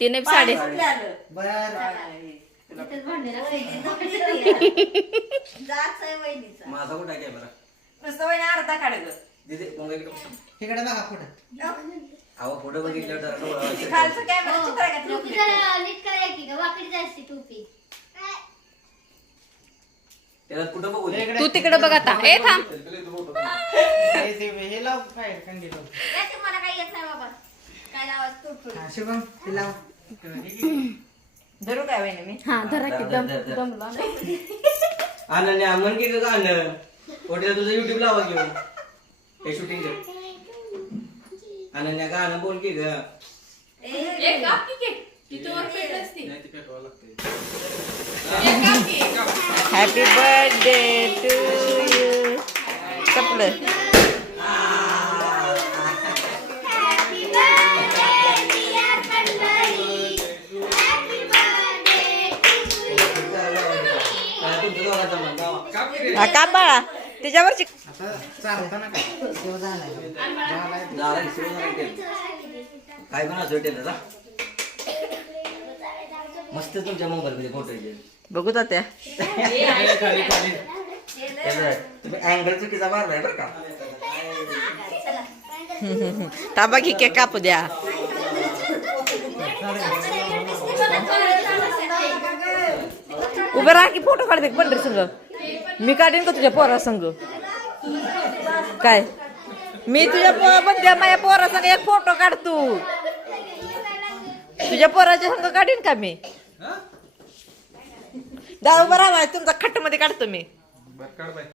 तिने साडे माझा कुठं आहे कॅमेरा नुसतं वहिनी अर्धा काढ ग दिदे मग इकडे बघा पुढे अहो फोटो बघितल्यावर जरा डोळा खालचं कॅमेरा चित्र आहे का टोपी जरा नीट करायची का वाकडी जायची टोपी त्याला कुठं बघू दे तू तिकडे बघ आता ए थांब हे लाव काय कंडी लाव मला काही येत नाही बाबा काय लावायचं तुटून शुभम ते लाव धरू काय वहिनी मी हा धरा की दमला अनन्या मन की ग गाणं पोटीला तुझं युट्यूब लावा घेऊन हे शूटिंग अनन्या गाणं बोल की ग एक काकी के कितीवर पेट असते नाही ते पेटवावं लागतंय एक काकी हॅपी बर्थडे टू यू संपलं का बाळा त्याच्यावरची आता चालताना काय देव झालाय काय पण असं टेलर मस्त तुमच्या मोबाईल मध्ये फोटो येते बघू त्या तुम्ही अँगल चुकीचा मारलाय बरं का तांबा घे केक कापू द्या उभं राहा की फोटो काढते पंढरी संग मी काढीन का तुझ्या पोरा संग काय मी तुझ्या बद्दल माझ्या पोरा संग एक फोटो काढ तू तुझ्या पोराच्या संग काढीन का मी दा उभं राहा तुमचा खट्ट मध्ये काढतो मी